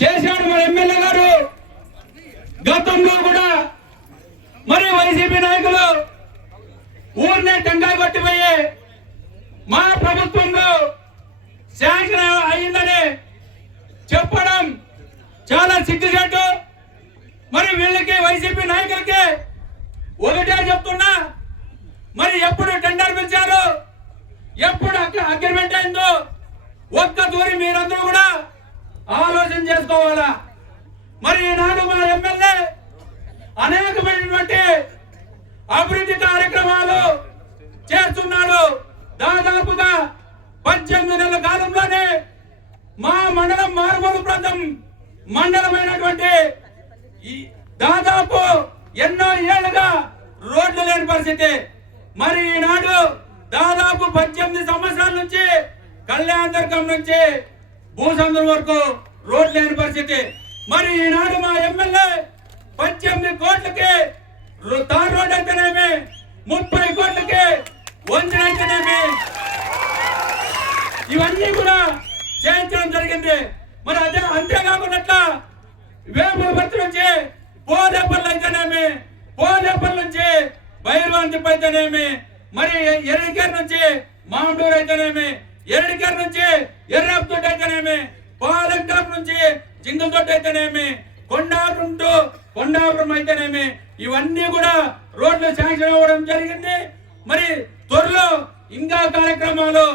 చేశాడు మన ఎమ్మెల్యే గారు. గతంలో కూడా మరి వైసీపీ నాయకులు ఊరినే టెంకాయ కొట్టిపోయి మా ప్రభుత్వంలో శాంక్షన్ అయిందని చెప్పడం చాలా సిగ్గుచేటు. మరి వీళ్ళకి వైసీపీ నాయకులకి ఒకటే చెప్తున్నా మరి ఎప్పుడు టెండర్ పిలిచారు? ఎప్పుడు అగ్రిమెంట్ అయిందో? ఒక్క దూరి మీరందరూ కూడా చేసుకోవాలా? మరి ఈనాడు మా ఎమ్మెల్యే అనేకమైనటువంటి అభివృద్ధి కార్యక్రమాలు చేస్తున్నాడు. దాదాపుగా పద్దెనిమిది నెలల కాలంలోనే మా మండలం మారుమూల ప్రాంతం మండలమైనటువంటి దాదాపు ఎన్నో ఏళ్ళుగా రోడ్లు లేని పరిస్థితి. మరి ఈనాడు దాదాపు పద్దెనిమిది సంవత్సరాల నుంచి కళ్యాణదుర్గం నుంచి భూసంద్రం వరకు రోడ్ లేని పరిస్థితి. మరి ఈనాడు మా ఎమ్మెల్యే పద్దెనిమిది కోట్లకి తార్ రోడ్ అయితేనేమి ముప్పై కోట్లకి వంజన అయితేనేమి ఇవన్నీ కూడా చేయించడం జరిగింది. మరి అదే అంతేకాకుండా వేపుల నుంచి పోదేపల్లి అయితేనేమి పోదేపల్లి నుంచి బైర్వాంతిపై అయితేనేమి మరి ఎర్రికేర్ నుంచి మాండూరు అయితేనేమి ఎర్రికేర్ నుంచి ఎర్రపుతోటి అయితే పాలెంకాపు నుంచి జింగలతోటి అయితేనేమి కొండాపురం టు కొండాపురం అయితేనేమి ఇవన్నీ కూడా రోడ్లు శాంక్షన్ అవ్వడం జరిగింది. మరి త్వరలో ఇంకా కార్యక్రమాలు